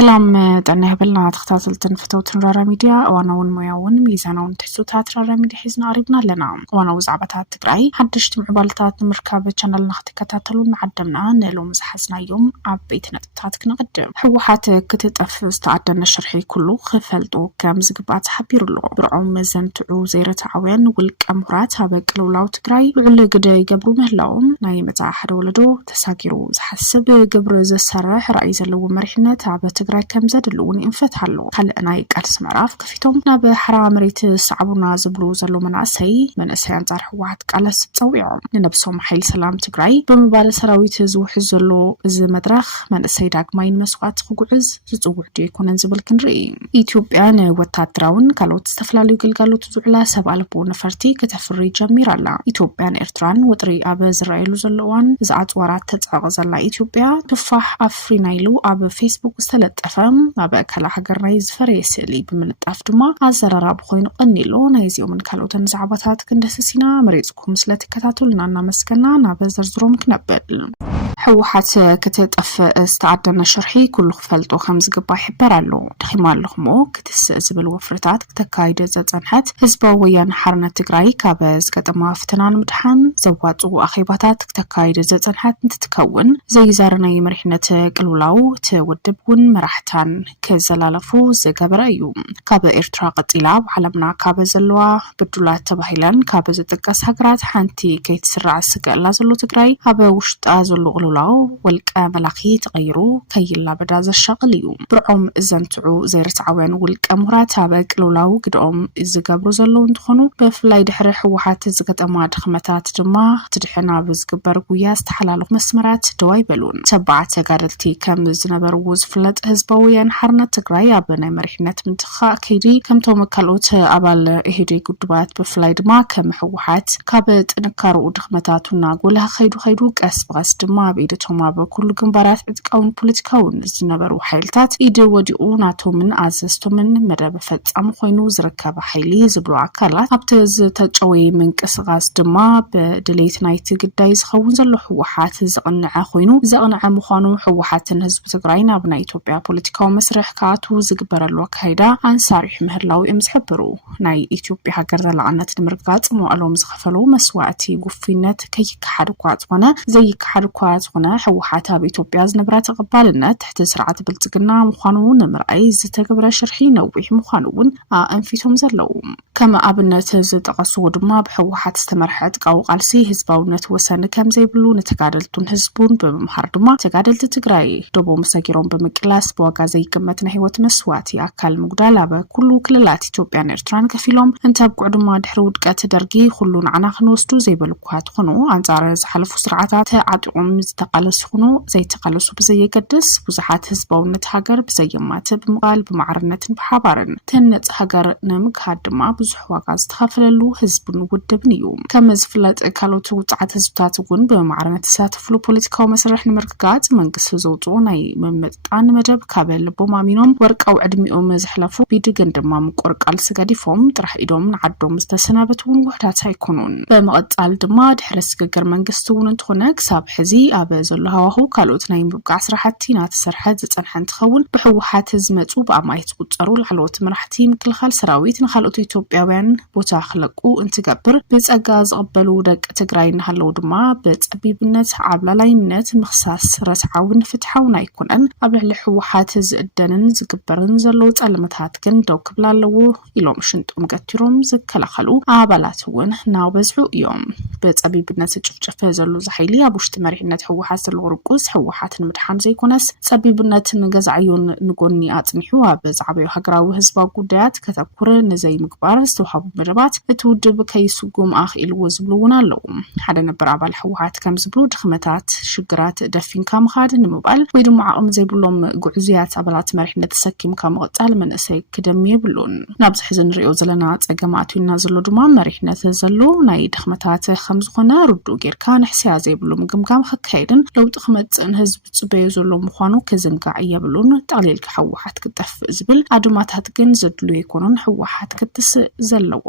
سلام دعنا هبلنا تختاتلتن فتوتن رارا ميديا واناون موياون ميزانون تحسوتات رارا ميديا حيزنا قريبنا لنا واناو زعبتات تقرأي حدش معبالتات مركبة channel نختكتاتلون عدمنا نيلو مزحزنا يوم عبيتنا تتاتك نقدم حوحات كتتقف استعدنا الشرحي كله خفلتو كامزقبات حبيرلو برعوم مزنتعو زيرة عوين والكامورات هابك لولاو تقرأي وعلى قدا يقبرو مهلاهم ناي متاع حد ولدو تساقيرو زحسب قبر زسرح رئيس اللو مرحنة تعبت تقرأ كم زادلون انفتحلو خلقنا يقالس معراف كفيتهم ناب حرا مريت صعبونا زبلو زلو مناسي انتار حوات قالس تصويعهم لنبسهم حيل سلام تقرأي بمبال سراويت زوح زلو زي مدرخ مناسي داقماين مسوات خقوعز زوح دي يكونن زبل كنرئي إثيوبيان وتاتراون كالوت استفلالو يقلقالو تزوعلا سبالبو نفرتي كتفري جميرالا إثيوبيان إرتران وطري أبز رأيلو زلوان زعات ورات تتعغ زلا إثيوبيا تفاح أفرينايلو أب فيسبوك استلطفم أبا كلا حقرنا يزفري سلي بملطف دما أزرارا بخوين قنيلو نايزيو من كالوتن زعباتات كندسسينا مريزكم سلتكتاتولنا نمسكنا نابزر زروم كنبل حوحات كتتقف استعدنا الشرحي كل خفلتو خمس قبا يحبرالو دخيمال لخمو كتسأزبل وفرتات كتكايد زتنحت هزبا ويان حرنا تقراي كابز كتما فتنان مدحان زواتو أخيباتات كتكايد زتنحت نتتكون زي زارنا يمرحنة قلولاو تودبون مرحتان كزلالفو زقبر أيوم كاب إرترا قتيلا وعلمنا كاب زلوا بدولات تبهيلان كاب زتقاس هقرات حانتي كيتسرع السقال زلو تقراي هابا وشتا زلو قلولاو والكاملاخي تغيرو كيلا بداز الشغليوم برعوم زنتعو زيرت عوان والكامورات هابا قلولاو قدعوم زقابرو زلو انتخونو بفلاي دحر حوحات زقات أماد خمتات دما تدحنا بزقبر قويا استحلالو مسمرات دواي بلون تبعت تقارلتي كم زنبر فلت هزبويان حرنا تقراي أبناء مرحنة منتخا كيدي كم تو مكالوت أبال إهدي قدبات بفلايد ما كم حوحات كابت نكارو دخمتاتو ناقولها خيدو كاس بغاس دما بإيدتهما بكل جنبارات عدكاون بوليتكاون زنبرو حيلتات إيدو وديو ناتو من عززتو من مدى بفت أم خوينو زركاب حيلي زبلو عكالات أبتز تجوي من كسغاس دما بدليت نايت قدايز خون زلو حوحات زقنع خوينو زقنع مخانو حوحات هزب تقراينا بنا إثيوبيا بوليتيكاو مسرح كاتو زقبر الوك هيدا عن صارح مهلاو امزحبرو ناي إثيوبيا هاجر لعنت المرقات مؤلوم زخفلو مسواتي قفينت كي كحركوات وانا زي كحركوات وانا حوحاتها بإثيوبيا زنبرات قبالنا تحت سرعة بلتقنا مخانون مرأي زتقبر شرحي نوبيح مخانون انفيتهم زلو كما أبنت زتقصود ما بحوحات استمرحت قاو قالسي هزباونت وسن كم زي بلو نتقادلتون هزبون بمحرد ما تقادلت تقراي دوبو مساكيرون بمقلاس بواقع زي كمتنا هيوت مسواتي أكال مقدالة بكلو كللات إثيوبيان إرتران كفيلهم انت بقعدو ما دحرود قات درقي خلون عنا خنوستو زي بلوكوات خنو انزار زحلفو سرعاتات عدعوم زتقالس خنو زي تقالسو بزي قدس بزحات هزباونت هاجر بزي مات بمقال بمعرنة بحابارن تنت هاجر نمك هادما بزح واقع زتخافللو هزبن ودبنيوم كما زفلت كالوتو تعات هزبتاتون بمعرنة ساتفلو بوليتيكاو مسرح نمرقات منقس زوطو ناي ممتان مدب كابل بومامينوم ورق أو عدميهم زحلفو بيدقن دما مقورق السقاديفهم طرح إيدوم نعدوم استسنابتون وحدات هيكونون بمقطال دما دحرس ققر منقستون انتخونك ساب حزي آبازو اللهواهو كالوت نايم ببقع سرحاتي نات سرحات زتنحن تخون بحوحات زمتو بأمايت قطرو العلوت مرحتي مكل خال سراويت نخالوتو إثيوبياوين بوتا خلقو انتقبر بتأقاز قبلو دق تقراي نهالو دما بتأبيبنت عبلالاينت مخصاص رسعاون فتحاون يكونن قبل حوحات زقدنن زقبرن زلو تعلمتات كن دو كبلالو إلوم شنطوم قتيروم زكالخلو عبالاتون ناو بزعو يوم بتأبيبنت جفجفة زلو زحيلي أبوشت مرحنة حوحات الغرقوس حوحات المدحان زي كونس تأبيبنت نقز عيون نقوني آتمحوا بزعبيو حقراو هزبا قودات كتاكور نزي مقبار استوحابو مربات اتوجب كيسوقوم آخ إلو زبلونا اللوم حدا نبرابا الحوحات كم زبلو دخمتات شقرات دفين كام خاد نموبال ويدو معاهم زي بلوم قعزيات أبلات مرحنة تسكيم كام غطال من أسي كدم يبلون نابز حزن ريو زلنات أقاماتو ينازلو دمان مرحنة زلو ناي دخمتات خمز خنا ردو غير كان حسيا زي بلوم قمقام خكايدن لو تخمت انهزب تبيزولو مخانو كزنقع يبلون تقليل كحوحات كتف زبل عدومات هاتقن زدلو يكونون حوحات كتس زلوا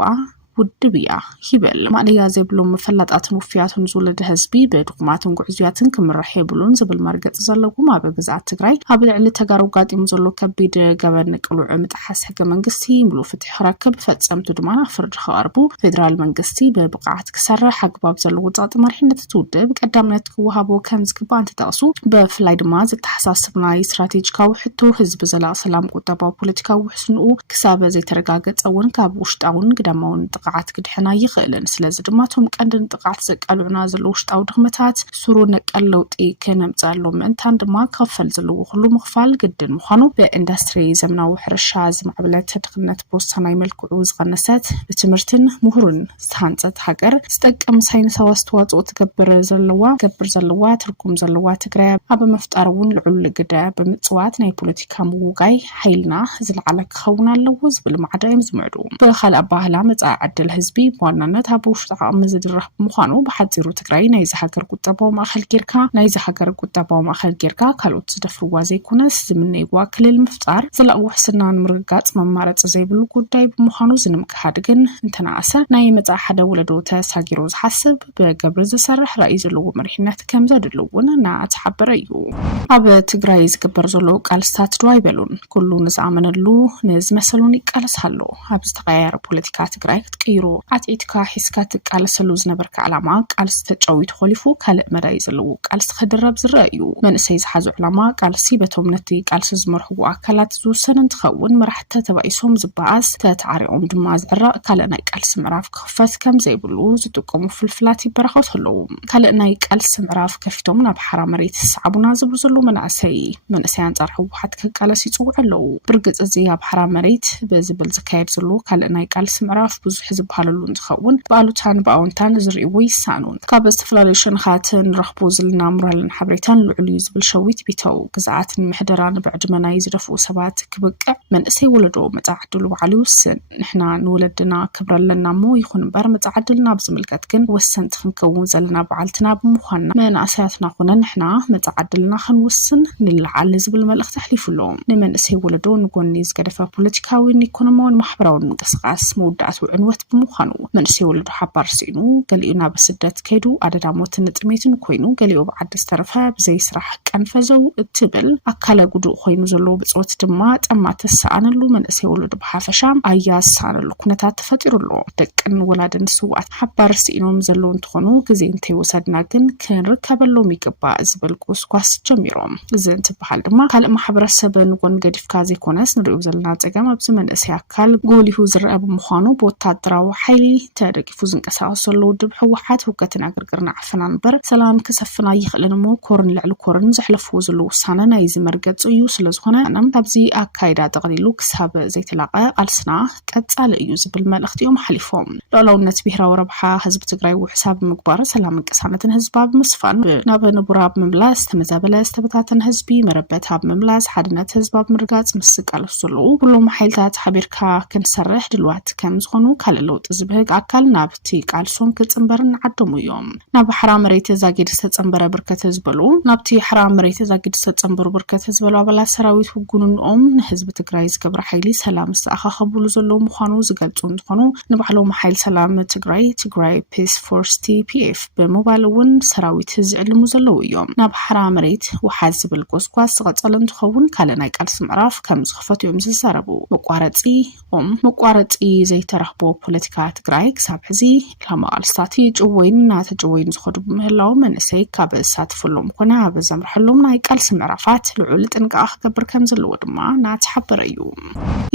ውድብያ ይበል ማለያ ዘብሎም መፈላጣትን ወፍያትን ዝወለደ ህዝቢ በድቁማትን ጉዕዝያትን ክምራሕ የብሉን ዝብል መርገጽ ዘለዎም ኣብ ግዛት ትግራይ ኣብ ልዕሊ ተጋሩ ጋጢም ዘሎ ከቢድ ገበን ቅሉዕ ምጥሓስ ሕገ መንግስቲ ሙሉ ፍትሕ ክረክብ ፈጸምቱ ድማ ፍርድ ከቀርቡ ፌደራል መንግስቲ በብቃዓት ክሰርሕ አግባብ ዘለዎ ጻጥ መርሕነት ትውድብ ቀዳምነት ክወሃቦ ከም ዝግባእ ተጠቅሱ በፍላይ ድማ ዝተሓሳስብና ስትራቴጂካዊ ሕቶ ህዝብ ዘላቕ ሰላም ቁጠባዊ ፖለቲካዊ ውሕስንኡ ክሳብ ዘይተረጋገጸ እውን ካብ ውሽጣውን ግዳማውን ጥቃዓት ክድሕና ይኽእልን ስለዚ ድማ ቶም ቀንድን ጥቃዓት ዘቃልዑና ዘሎ ውሽጣዊ ድኽመታት ስሩ ነቀል ለውጢ ከነምጻሎም ምእንታን ድማ ከፈል ዘለዎ ኩሉ ምኽፋል ግድን ምዃኑ በኢንዱስትሪ ዘመናዊ ሕርሻ ዝማዕበለት ድኽነት ቦሳናይ መልክዑ ዝቐነሰት ብትምህርትን ምሁርን ዝተሃንጸት ሃገር ዝጠቅም ሳይንሳዊ አስተዋጽኦ ትገብር ዘለዋ ትርጉም ዘለዋ ትግራይ ኣብ መፍጣር እውን ልዑል ግደ ብምጽዋት ናይ ፖለቲካ ምውጋይ ሓይልና ዝለዓለ ክኸውን ኣለዎ ዝብል ማዕዳ እዮም ዝምዕዱ ብኻልእ ኣባህላ መጻኢ ዕድል ህዝቢ በዋናነት ኣብ ውሽጢ ዓቕሚ ዝድረኽ ምዃኑ ብሓፂሩ ትግራይ ናይ ዝሃገር ቁጠባዊ ማእኸል ጌርካ ካልኦት ዝደፍርዋ ዘይኮነስ ዝምነይዋ ክልል ምፍጣር ዘላቕ ውሕስናን ምርግጋጽ መማረፂ ዘይብሉ ጉዳይ ብምዃኑ ዝንምክሓድ ግን እንተነኣሰ ናይ መጻኢ ሓደ ወለዶ ተሳጊሩ ዝሓስብ ብገብሪ ዝሰርሕ ራእይ ዘለዎ መሪሕነት ከም ዘድልውን እናተሓበረ እዩ ኣብ ትግራይ ዝግበር ዘሎ ቃልስታት ዶ ኣይበሉን ኩሉ ንዝኣመነሉ ንዝመሰሉን ይቃለሳሉ ኣብ ዝተቀያየረ ፖለቲካ ትግራይ ክትቀይሮ ኣጥዒትካ ሒስካ ትቃለሰሉ ዝነበርካ ዓላማ ቃልሲ ተጫዊቱ ኸሊፉ ካልእ መዳይ ዘለዎ ቃልሲ ክድረብ ዝረአዩ መንእሰይ ዝሓዙ ዕላማ ቃልሲ በቶም ነቲ ቃልሲ ዝመርሕዎ ኣካላት ዝውሰን እንትኸውን መራሕቲ ተባኢሶም ዝበኣስ ተተዓሪቖም ድማ ዝዕራቕ ካልእ ናይ ቃልሲ ምዕራፍ ክኽፈት ከም ዘይብሉ ዝጥቀሙ ፍልፍላት ይበረኸቱ ኣለዉ ካልእ ናይ ቃልሲ ምዕራፍ ከፊቶም ናብ ሓራ መሬት ዝሰዓቡና ዝብሉ ዘሎ መንእሰይ አንጻር ህወሓት ክቃለስ ይጽውዑ ኣለዉ ብርግጽ እዚ ኣብ ሓራ መሬት በዝብል ዝካየድ ዘሎ ካልእ ናይ ቃልሲ ምዕራፍ ብዙሕ ዝባሃለሉ እንትኸውን በኣሉታን በኣውንታን ዝርእይዎ ይሳኑን ካብ ዝተፈላለዩ ሸንኻትን ረኽቦ ዘለና ሞራልን ሓበሬታን ልዑል እዩ ዝብል ሸዊት ቢተው ግዝኣትን ምሕደራን ብዕድመናይ ዝደፍኡ ሰባት ክብቅዕ መንእሰይ ወለዶ መጻኢ ዕድሉ ባዕሉ ይውስን ንሕና ንወለድና ክብረ ኣለና እሞ ይኹን እምበር መጻኢ ዕድል ናብ ዝምልከት ግን ወሰንቲ ክንከውን ዘለና በዓልትና ብምዃንና መንእሰያትና ኮነ ንሕና መጻኢ ዕድልና ክንውስን ንልዓል ዝብል መልእኽቲ ኣሕሊፉሎ ንመንእሰይ ወለዶ ንጎኒ ዝገደፈ ፖለቲካዊን ኢኮኖሚያውን ማሕበራውን ምንቅስቃስ መውዳእቱ ዕንወት ብምዃኑ መንእሰይ ወለዶ ሓባር ሲኢኑ ገሊኡ ናብ ስደት ከይዱ ኣደዳሞትን ጥሜትን ኮይኑ ገሊኡ ብዓዲ ዝተረፈ ብዘይ ስራሕ ቀንፈዘው እትብል ኣካለ ጉዱእ ኮይኑ ዘሎ ብጾት ድማ ጠማ ተሰኣነሉ መንእሰይ ወለዶ ብሓፈሻ ኣያሳነሉ ኩነታት ተፈጢሩሎ ደቅን ወላድን ስዋዕት ሓባር ሲኢኖም ዘሎ እንትኾኑ ግዜ እንተይወሰድና ግን ክንርከበሎም ይግባእ ዝብል ቁስቋስ ጀሚሮም እዚ እንትበሃል ድማ ካልእ ማሕበረሰብ ንጎን ገዲፍካ ዘይኮነስ ንሪኦ ዘለና ፀገም ኣብዚ መንእሰይ ኣካል ጎሊሁ ዝረአ ብምዃኑ ብወታደራዊ ሓይሊ ተደጊፉ ዝንቀሳቐስ ዘሎ ውድብ ህወሓት ውከትን ኣገርግርና ዓፈና እምበር ሰላም ክሰፍና ይኽእልን እሞ ኮርን ልዕሊ ኮርን ዘሕለፍዎ ዘሎ ውሳነ ናይ ዝመርገጽ እዩ ስለዝኾነ ኣብዚ ኣካይዳ ጠቕሊሉ ክሳብ ዘይተላቐ ቃልስና ቀጻሊ እዩ ዝብል መልእኽቲኦም ሓሊፎም ልዕላውነት ብሄራዊ ረብሓ ህዝቢ ትግራይ ውሕሳብ ምግባር ሰላም ቅሳነትን ህዝባ ብምስፋን ናብ ንቡራ ብምምላስ ተመዛበለ ዝተበታተነ ህዝቢ መረበት ኣብ ምምላስ ሓድነት ህዝባ ብምርጋጽ ምስቃለሱ ዘለዉ ኩሎም ሓይልታት ሓቢርካ ክንሰርሕ ድልዋት ከም ዝኾኑ ካልእ ለውጢ ዝብህግ ኣካል ናብቲ ቃልሶም ክጽንበርን ዓደሙ እዮም ናብ ሓራ መሬት ዛጊድ ዝተጸንበረ ብርከተ ዝበሉ ናብቲ ሓራ መሬት ዛጊድ ዝተጸንበሩ ብርከተ ዝበሉ ኣባላት ሰራዊት ውጉንኦም ንህዝቢ ትግራይ ዝገብረ ሓይሊ ሰላም ዝተኣኻኸብሉ ዘለዉ ምዃኑ ዝገልጹ እንትኾኑ ንባዕሎም ሓይል ሰላም ትግራይ ፒስ ፎርስ TPF ብምባል እውን ሰራዊት ዝዕልሙ ዘለዉ እዮም ናብ ሓራ መሬት ወሓዝ ዝብል ቆስቋስ ዝቐጸለ እንትኸውን ካልእ ናይ ቃልሲ ምዕራፍ ከም ዝኽፈቱ እዮም ዝዛረቡ መቋረፂ ዘይተረኽቦ ፖለቲካ ትግራይ ክሳብ ሕዚ ዕላማ ቃልስታት ጭወይን እናተጭወይን ዝኸዱ ብምህላው መንእሰይ ካብ ዝሳተፈሎም ኮነ ኣብ ዘምርሐሎም ናይ ቃልሲ ምዕራፋት ልዑል ጥንቃቐ ክገብር ከም ዘለዎ ድማ እናተሓበረ እዩ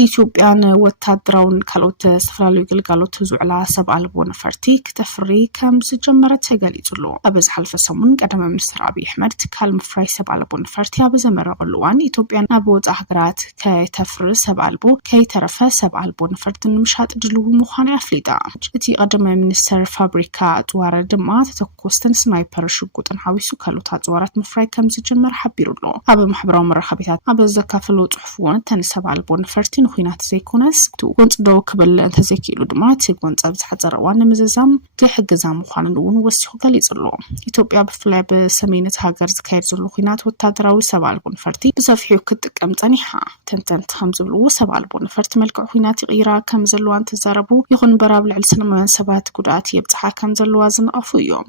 ኢትዮጵያን ወታደራውን ካልኦት ዝተፈላለዩ ግልጋሎት ዝውዕላ ሰብ ኣልቦ ነፈርቲ ክተፍሪ ከም ዝጀመረት ተገሊጹሉ ኣብ ዝሓለፈ ሰሙን ቀዳማይ ሚኒስትር ኣብይ ኣሕመድ ትካል ምፍራይ ሰብ ኣልቦ ነፈርቲ ኣብ ዘመረቐሉ እዋን ኢትዮጵያን ኣብ ወጻኢ ሃገራት ከይተፍሪ ሰብ ኣልቦ ከይተረፈ ሰብ ኣልቦ ነፈርቲ ንምሻጥ ድልው ምዃኑ ኣፍሊጣ እቲ ቀዳማይ ሚኒስትር ፋብሪካ ኣጽዋረ ድማ ተተኮስትን ስናይፐር ሽጉጥን ሓዊሱ ካልኦት ኣጽዋራት ምፍራይ ከም ዝጀመር ሓቢሩሎ ኣብ ማሕበራዊ መራኸቢታት ኣብ ዘካፈሉ ጽሑፍ እውን ሰብ ኣልቦ ነፈርቲ ንኹናት ዘይኮነስ ጎንጽ ደው ክብል እንተዘይክኢሉ ድማ እቲ ጎንጽ ኣብ ዝሓፀረ እዋን ንምዝዛም ክሕግዛ ምዃኑ እውን ወሲኹ ገሊጹሎ ኢትዮጵያ ብፍላይ ብሰሜናት ሃገር ዝካየድ ዘሎ ኩናት ወታደራዊ ሰብ ኣልቦ ነፈርቲ ብሰፊሑ ክትጥቀም ጸኒሓ ተንተንቲ ከም ዝብልዎ ሰብ ኣልቦ ነፈርቲ መልክዕ ኩናት ይቕይራ ከም ዘለዋ እንትዛረቡ ይኹን በራብ ልዕል ስነመን ሰባት ጉዳት የብጽሓ ከም ዘለዋ ዝነቐፉ እዮም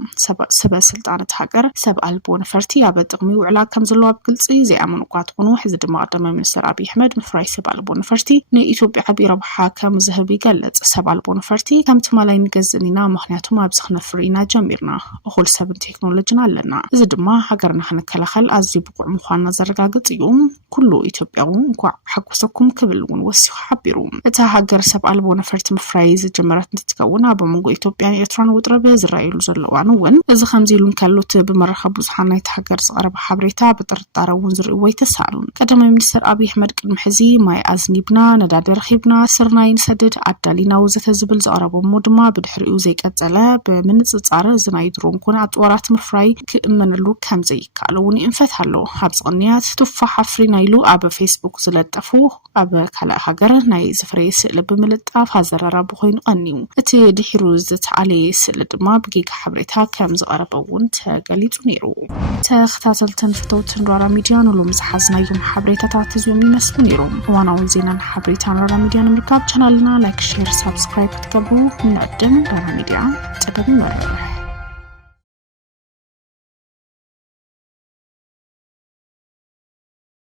ሰበ ስልጣነት ሃገር ሰብ አልቦ ነፈርቲ ኣብ ጥቕሚ ውዕላ ከም ዘለዋ ብግልጽ ዝኣምኑ እኳ ትኾኑ ሕዚ ድማ ቀዳማይ ሚኒስትር አብይ ኣሕመድ ምፍራይ ሰብ አልቦ ነፈርቲ ንኢትዮጵያ ዓቢ ረብሓ ከም ዝህብ ይገልጽ ሰብ አልቦ ነፈርቲ ከምቲ ማላይ ንገዝእን ኢና ምክንያቱም ኣብዚ ክነፍር ኢና ጀሚርና እኹል ሰብን ቴክኖሎጂን ኣለና እዚ ድማ ሃገርና ክንከላኸል ኣዝዩ ብቁዕ ምዃንና ዘረጋግጽ እዩ ኩሉ ኢትዮጵያዊ እንኳዕ ሓጎሰኩም ክብል እውን ወሲኹ ሓቢሩ እታ ሃገር ሰብ አልቦ ነፈርቲ ምፍራይ ዝጀመረት እንትትከውን ኣብ መንጎ ኢትዮጵያን ኤርትራን ውጥረት ዝረኣየሉ ዘሎ እዋን እውን እዚ ከምዚ ኢሉ እንከሎት ብመራኸቢ ብዙሓን ናይቲ ሃገር ዝቐረበ ሓበሬታ ብጥርጣረ እውን ዝርእይዎ ይተሳኣሉን ቀዳማይ ሚኒስትር አብይ ኣሕመድ ቅድሚ ሕዚ ማይ ኣዝኒብና ነዳዲ ረኺብና ስርናይ ንሰድድ ኣዳሊና ወዘተ ዝብል ዘቐረቦሞ ድማ ብድሕሪኡ ዘይቀጸለ ብምንጽጻር እዚ ናይ ድሮን ኮነ ኣጥዋራት ምፍራይ ክእመነሉ ከም ዘይከኣል እውን ይንፈት ኣሎ ኣብዚ ቅንያት ቱፋሕ ኣፍሪና ኢሉ ኣብ ፌስቡክ ዝለጠፉ ኣብ ካልእ ሃገር ናይ ዝፍረየ ስእሊ ብምልጣፍ ኣዘራራቢ ኮይኑ ቀኒዩ እቲ ድሒሩ ዝተዓለየ ስእሊ ድማ ብጌጋ ሓበሬታ ከም ዝቐረበ እውን ተገሊጹ ነይሩ ተኸታተልትን ፍተውትን ራራ ሚድያ ንሎም ዝሓዝናዮም ሓበሬታታት እዚኦም ይመስሉ ነይሮም እዋናዊ ዜናን ሓበሬታን ራራ ሚድያ ንምርካብ ቻናልና ላይክ ሼር ሳብስክራይብ ክትገብሩ ንዕድም ራራ ሚድያ ጥበብ ይመርሕ